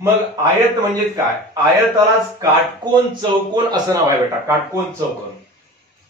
मग आयत म्हणजे काय? आयतालाच काटकोन चौकोन असं नाव आहे बेटा, काटकोन चौकोन.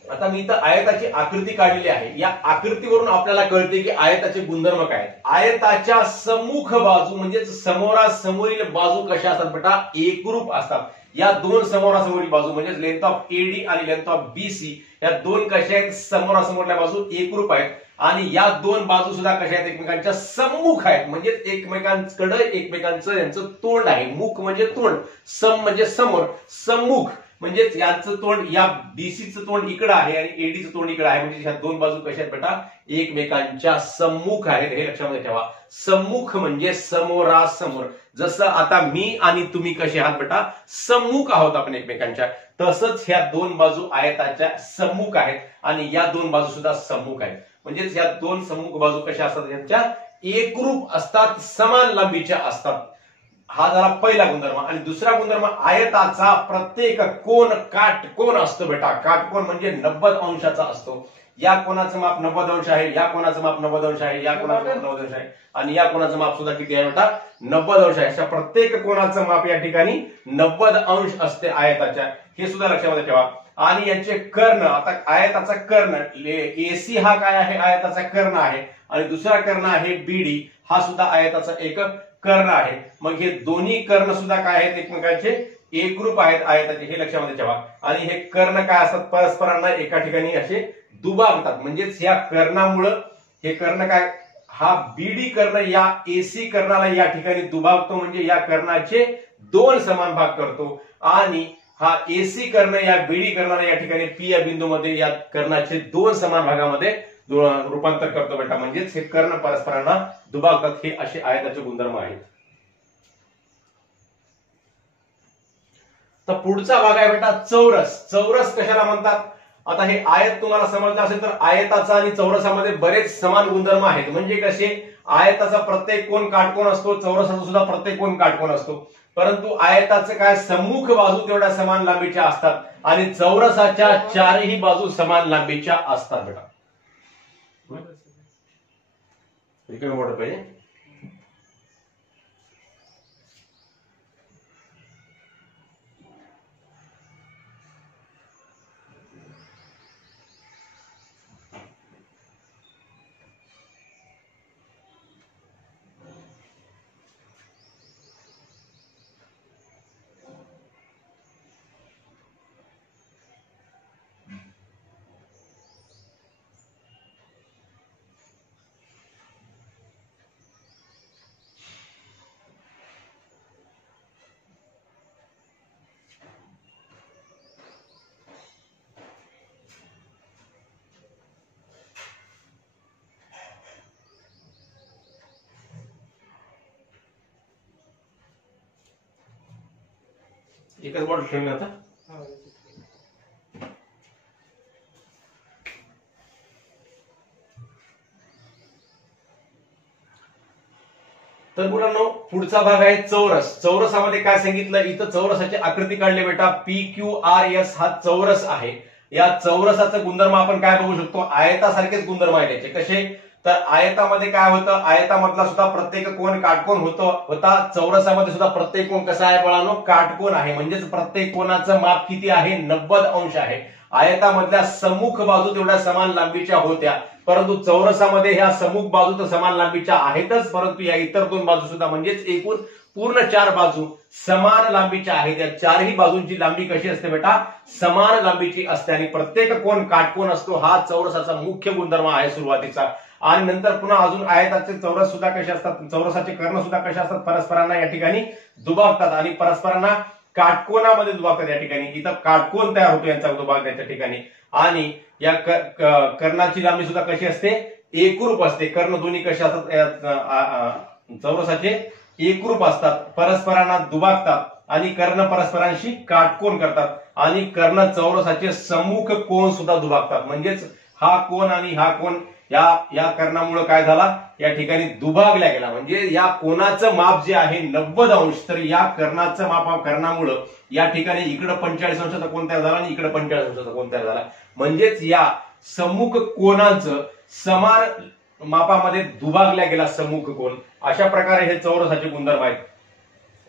आता मी इथं आयताची आकृती काढलेली आहे. या आकृतीवरून आपल्याला कळते की आयताचे गुणधर्म काय आहेत. आयताच्या सम्मुख बाजू म्हणजे समोरासमोरील बाजू कशा असतात बेटा? एकरूप असतात. या दोन समोरासमोरील बाजू म्हणजे लेंथ ऑफ एडी आणि लेंथ ऑफ बीसी या दोन कशा आहेत? समोरासमोरल्या बाजू एकरूप आहेत. आणि या दोन बाजू सुद्धा कशा आहेत? एकमेकांच्या सम्मुख आहेत. म्हणजे एकमेकांकडे एकमेकांचं यांचं तोंड आहे. मुख म्हणजे तोंड, सम म्हणजे समोर, सम्मुख म्हणजे यांचं तोंड, या बीसीचं तोंड इकडे आहे आणि एडीचं तोंड इकडे आहे. म्हणजे ह्या दोन बाजू कशा आहेत बेटा? एकमेकांच्या सम्मुख आहेत. हे लक्षामध्ये ठेवा. सम्मुख म्हणजे समोरासमोर. जसं आता मी आणि तुम्ही कसे आहात बेटा? सम्मुख आहोत आपण एकमेकांच्या. तसंच ह्या दोन बाजू आयताच्या सम्मुख आहेत आणि या दोन बाजू सुद्धा सम्मुख आहेत. म्हणजेच या दोन सम्मुख बाजू कशा असतात? यांच्या एकरूप असतात, समान लांबीच्या असतात. हा झाला पहिला गुणधर्म. आणि दुसरा गुणधर्म, आयताचा प्रत्येक कोन काटकोन असतो बेटा. काटकोन म्हणजे 90 अंशाचा असतो. या कोणाचं माप 90 अंश आहे, या कोणाचं माप 90 अंश आहे, या कोणाचं माप 90 अंश आहे आणि या कोणाचं माप सुद्धा किती आहे बेटा? 90 अंश आहे. अशा प्रत्येक कोणाचं माप या ठिकाणी 90 अंश असते आयताच्या. हे सुद्धा लक्षामध्ये ठेवा. आणि यांचे कर्ण, आता आयताचा कर्ण एसी हा काय आहे? आयताचा कर्ण आहे. आणि दुसरा कर्ण आहे बीडी, हा सुद्धा आयताचा एक कर्ण आहे. मग हे दोन्ही कर्ण सुद्धा काय आहेत? एकमेकांचे एकरूप आहेत आयताचे. हे लक्षामध्ये ठेवा. आणि हे कर्ण काय असतात? परस्परांना एका ठिकाणी असे दुभागतात. म्हणजेच या कर्णामुळं हे कर्ण काय? हा बीडी कर्ण या एसी कर्णाला या ठिकाणी दुभागतो. म्हणजे या कर्णाचे दोन समान भाग करतो. आणि हा एसी कर्ण या बीडी कर्णाला या ठिकाणी पी या बिंदूमध्ये या कर्णाचे दोन समान भागामध्ये रूपांतर करतो बेटा. म्हणजेच हे कर्ण परस्परांना दुभागतात. हे असे आयताचे गुणधर्म आहेत. तर पुढचा भाग आहे बेटा चौरस. चौरस कशाला म्हणतात? आता हे आयत तुम्हाला समजलं असेल तर आयताचा आणि चौरसामध्ये बरेच समान गुणधर्म आहेत. म्हणजे कसे? आयताचा प्रत्येक कोन काटकोन असतो, चौरसाचा सुद्धा प्रत्येक कोन काटकोन असतो. परंतु आयताचं काय? सम्मुख बाजू तेवढ्या समान लांबीच्या असतात आणि चौरसाच्या चारही बाजू समान लांबीच्या असतात बेटा. इकडे मोठं पाहिजे. एकच बॉटल ठेवून आता. तर मुलांनो पुढचा भाग आहे चौरस. चौरसामध्ये काय सांगितलं? इथं चौरसाची आकृती काढली बेटा. पी क्यू आर एस हा चौरस आहे. या चौरसाचं गुणधर्म आपण काय बघू शकतो? आयतासारखेच गुणधर्म आहे त्याचे. कसे? तर आयतामध्ये काय होतं? आयतामधला सुद्धा प्रत्येक कोन काटकोन होता. चौरसामध्ये सुद्धा प्रत्येक कोन कसा आहे बाळांनो? काटकोन आहे. म्हणजेच प्रत्येक कोनाचं माप किती आहे? 90 अंश आहे. आयतामधल्या सम्मुख बाजू तेवढ्या समान लांबीच्या होत्या, परंतु चौरसामध्ये ह्या सम्मुख बाजू तर समान लांबीच्या आहेतच, परंतु या इतर दोन बाजू सुद्धा म्हणजेच एकूण पूर्ण चार बाजू समान लांबीच्या आहेत. या चारही बाजूंची लांबी कशी असते बेटा? समान लांबीची असते आणि प्रत्येक कोन काटकोन असतो. हा चौरसाचा मुख्य गुणधर्म आहे सुरुवातीचा. आणि नंतर पुन्हा अजून आयताचे चौरस सुद्धा कसे असतात? चौरसाचे कर्ण सुद्धा कसे असतात? परस्परांना या ठिकाणी दुभागतात आणि परस्परांना काटकोनामध्ये दुभागतात. या ठिकाणी इथं काटकोन तयार होतो यांचा दुभागण्याच्या ठिकाणी. आणि या कर्णाची लांबी सुद्धा कशी असते? एकरूप असते. कर्ण दोन्ही कसे असतात? चौरसाचे एकरूप असतात, परस्परांना दुभागतात आणि कर्ण परस्परांशी काटकोन करतात आणि कर्ण चौरसाचे सम्मुख कोन सुद्धा दुभागतात. म्हणजेच हा कोन आणि हा कोन या कर्णामुळे काय झाला? या ठिकाणी दुभागल्या गेला. म्हणजे या कोनाचं माप जे आहे 90 अंश, तर या कर्णाचं माप कर्णामुळे या ठिकाणी इकडे 45 अंशाचा कोन तयार झाला आणि इकडे 45 अंशाचा कोन तयार झाला. म्हणजेच या सम्मुख कोनाचं समान मापामध्ये दुभागल्या गेला सम्मुख कोन. अशा प्रकारे हे चौरसाचे गुणधर्म आहेत.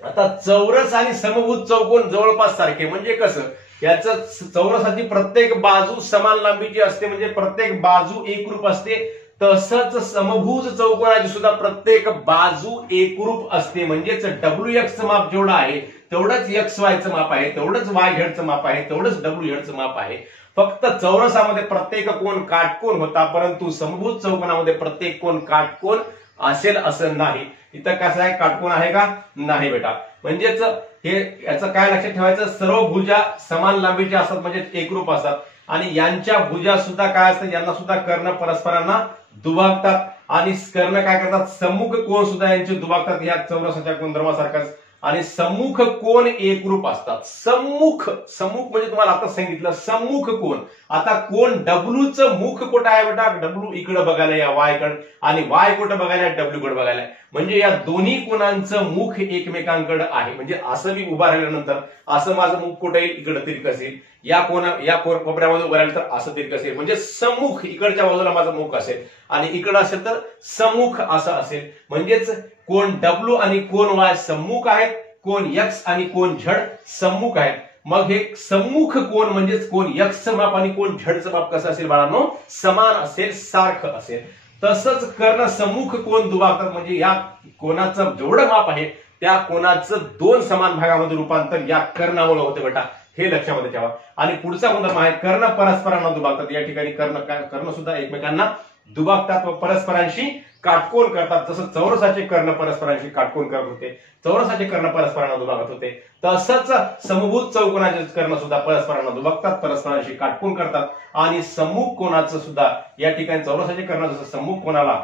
आता चौरस आणि समभुज चौकोन जवळपास सारखे, म्हणजे कसं, याचं चौरसाची प्रत्येक बाजू समान लांबीची असते, म्हणजे प्रत्येक बाजू एकरूप असते. तसंच समभुज चौकोनाची सुद्धा प्रत्येक बाजू एकरूप असते, म्हणजेच WX चं माप जेवढं आहे तेवढंच XY चं माप आहे, तेवढंच YZ चं माप आहे, तेवढंच WZ चं माप आहे. फक्त चौरसामध्ये प्रत्येक कोन काटकोन होता, परंतु समभुज चौकोनामध्ये प्रत्येक कोन काटकोन असेल असं नाही. इथं कसं आहे, काटकोन आहे का, नाही बेटा. म्हणजेच हे याचं काय लक्षात ठेवायचं, सर्व भुजा समान लांबीच्या असतात, म्हणजे एकरूप असतात. आणि यांच्या भुजा सुद्धा काय असतात, यांना सुद्धा कर्ण परस्परांना दुभागतात, आणि कर्ण काय करतात, सम्मुख कोन सुद्धा यांचे दुभागतात या चौरसाच्या गुणधर्मासारखाच. आणि सम्मुख कोन एकरूप असतात. सम्मुख म्हणजे तुम्हाला आता सांगितलं सम्मुख कोन. आता कोन W चं मुख कुठं आहे बेटा, W इकडे बघायला या Y कडे, आणि Y कुठं बघायला W कडे बघायला. म्हणजे या दोन्ही कोणांचं मुख एकमेकांकडे आहे. म्हणजे असं मी उभा राहिल्यानंतर असं माझं मुख कुठे येईल, इकडे तिरकस येईल. या कोपऱ्यामध्ये उभं राहिलं तर असं तिरकस येईल. म्हणजे सम्मुख इकडच्या बाजूला माझं मुख असेल, आणि इकडं असेल तर सम्मुख असं असेल. म्हणजेच कोन W आणि कोन Y सम्मुख आहेत, कोन X आणि कोन Z सम्मुख आहेत. मग हे सम्मुख कोन म्हणजेच कोन X चं माप आणि कोन Z चं माप कसं असेल बाळांनो, समान असेल, सारखं असेल. तसंच कर्ण सम्मुख कोन दुभागतात, म्हणजे या कोणाचं जेवढं माप आहे त्या कोणाचं दोन समान भागामध्ये रूपांतर या कर्णामुळे होते बेटा, हे लक्षामध्ये ठेवा. आणि पुढचा गुणधर्म आहे कर्ण परस्परांना दुभागतात. या ठिकाणी कर्ण सुद्धा एकमेकांना दुभागतात व परस्परांशी काटकोन करतात. जसं चौरसाचे कर्ण परस्परांशी काटकोन करत होते, चौरसाचे कर्ण परस्परांना दुभागत होते, तसंच समभुज चौकोनाचे कर्ण सुद्धा परस्परांना दुभागतात, परस्परांशी काटकोन करतात. आणि सम्मुख कोनाचं सुद्धा या ठिकाणी चौरसाचे कर्ण जसं सम्मुख कोनाला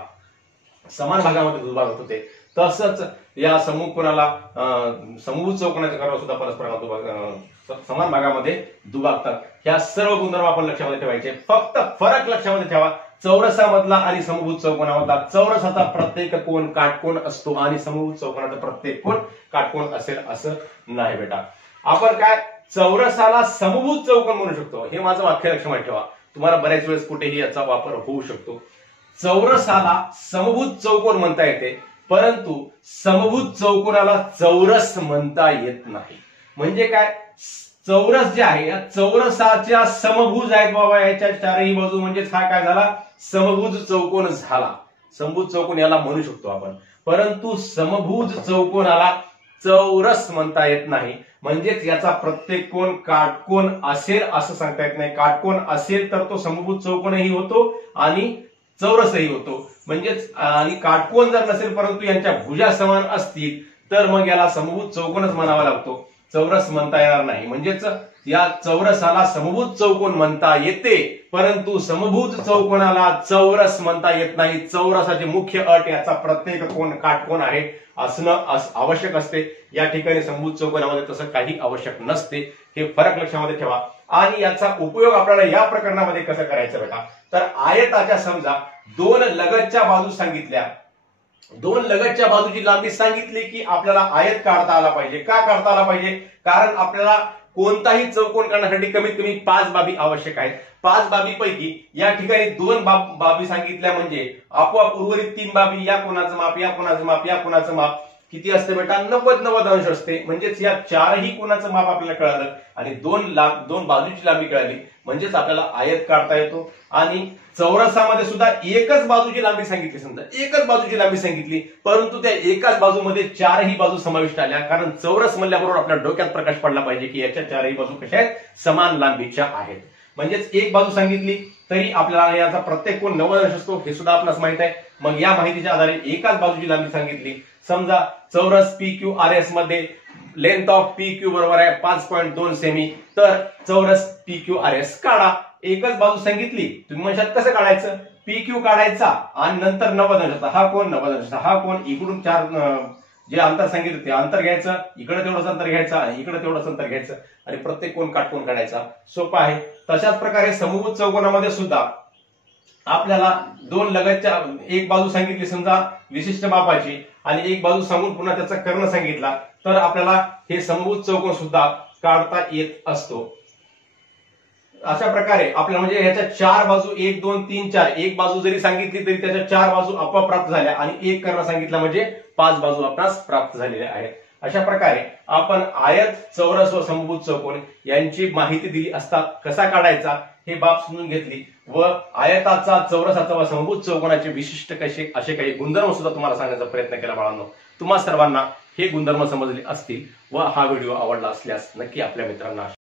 समान भागामध्ये दुभागत होते, तसंच या सम्मुख कोनाला समभुज चौकोनाचे कर्ण सुद्धा परस्परांना समान भागामध्ये दुभागतात. ह्या सर्व गुणधर्म आपण लक्षामध्ये ठेवायचे. फक्त फरक लक्षामध्ये ठेवा, चौरसामधला आणि समभुज चौकोनामधला. चौरसाचा प्रत्येक कोन काटकोन असतो आणि समभुज चौकोनाचा प्रत्येक कोन काटकोन असेल असं नाही बेटा. आपण काय चौरसाला समभुज चौकोन म्हणू शकतो, हे माझं वाक्य लक्षामध्ये ठेवा. तुम्हाला बऱ्याच वेळेस कुठेही याचा वापर होऊ शकतो. चौरसाला समभुज चौकोन म्हणता येते, परंतु समभुज चौकोनाला चौरस म्हणता येत नाही. म्हणजे काय, चौरस जे आहे या चौरसाच्या समभुज आहेत बाबा, याच्या चारही बाजू, म्हणजेच हा काय झाला, समभुज चौकोन झाला. समभुज चौकोन याला म्हणू शकतो आपण, परंतु समभुज चौकोनाला चौरस म्हणता येत नाही. म्हणजेच याचा प्रत्येक कोन काटकोन असेल असं सांगता येत नाही. काटकोन असेल तर तो समभुज चौकोनही होतो आणि चौरसही होतो. म्हणजेच आणि काटकोन जर नसेल परंतु यांच्या भुजा समान असतील तर मग याला समभुज चौकोनच म्हणावा लागतो, चौरस म्हणता येणार नाही. म्हणजेच या चौरसाला समभुज चौकोन म्हणता येते, परंतु समभुज चौकोनाला चौरस म्हणता येत नाही. चौरसाची मुख्य अट याचा प्रत्येक कोन काटकोन आहे असणं आवश्यक असते. या ठिकाणी समभुज चौकोनामध्ये तसं काही आवश्यक नसते. हे फरक लक्षामध्ये ठेवा. आणि याचा उपयोग आपल्याला या प्रकरणामध्ये कसं करायचं बेटा, तर आयताच्या समजा दोन लगतच्या बाजू सांगितल्या, दोन लगतच्या बाजूची लांबी सांगितली की आपल्याला आयत काढता आला पाहिजे. का काढता आला पाहिजे, कारण आपल्याला कोणताही चौकोन करण्यासाठी कमीत कमी 5 बाबी आवश्यक आहेत. 5 बाबीपैकी या ठिकाणी 2 बाबी सांगितल्या, म्हणजे आपोआप उर्वरित 3 बाबी, या कोणाचं माप, या कोणाचं माप, या कोणाचं माप किती असते बेटा, 90 अंश असते. म्हणजेच या चारही कोणाचं माप आपल्याला कळालं आणि दोन बाजूची लांबी कळाली, म्हणजेच आपल्याला आयत काढता येतो. आणि चौरसामध्ये सुद्धा एकच बाजूची लांबी सांगितली, समजा एकच बाजूची लांबी सांगितली, परंतु त्या एकाच बाजूमध्ये चारही बाजू समाविष्ट आल्या. कारण चौरस म्हणल्याबरोबर आपल्या डोक्यात प्रकाश पडला पाहिजे की याच्या चारही बाजू कशा आहेत, समान लांबीच्या आहेत. म्हणजेच एक बाजू सांगितली तरी आपल्याला याचा प्रत्येक कोन 90 अंश असतो, हे सुद्धा आपल्याला माहित आहे. मग या माहितीच्या आधारे एकाच बाजूची लांबी सांगितली. समजा चौरस PQRS मध्ये लेंथ ऑफ PQ बरोबर आहे 5.2 सेमी, तर चौरस PQRS काढा. एकच बाजू सांगितली, तुम्ही म्हणशात कसं काढायचं, PQ काढायचा आणि नंतर 90 अंशाचा हा कोन, 90 अंशाचा हा कोन, इकडून चार जे अंतर सांगितलं ते अंतर घ्यायचं, इकडे तेवढंच अंतर घ्यायचं आणि इकडे तेवढंच अंतर घ्यायचं आणि प्रत्येक कोन काटकोन काढायचा. सोपा आहे. तशाच प्रकारे समभुज चौकोनामध्ये सुद्धा आपल्याला दोन लगतच्या, एक बाजू सांगितली समजा विशिष्ट मापाची आणि एक बाजू सांगून पुन्हा त्याचा कर्ण सांगितला, तर आपल्याला हे समभुज चौकोन सुद्धा काढता येत असतो. अशा प्रकारे आपल्याला म्हणजे ह्याच्या 4 बाजू 1 2 3 4, एक बाजू जरी सांगितली तरी त्याच्या 4 बाजू आपोआप प्राप्त झाल्या आणि एक कर्ण सांगितला म्हणजे 5 बाजू आपणास प्राप्त झालेल्या आहेत. अशा प्रकारे आपण आयत, चौरस व समभुज चौकोन यांची माहिती दिली असता कसा काढायचा हे बाब समजून घेतली व आयताचा, चौरसाचा व समभुज चौकोनाचे विशिष्ट कसे असे काही गुणधर्म सुद्धा तुम्हाला सांगण्याचा प्रयत्न केला बाळांनो। तुम्हा सर्वांना हे गुणधर्म समजले असतील व हा व्हिडिओ आवडला असल्यास नक्की आपल्या मित्रांना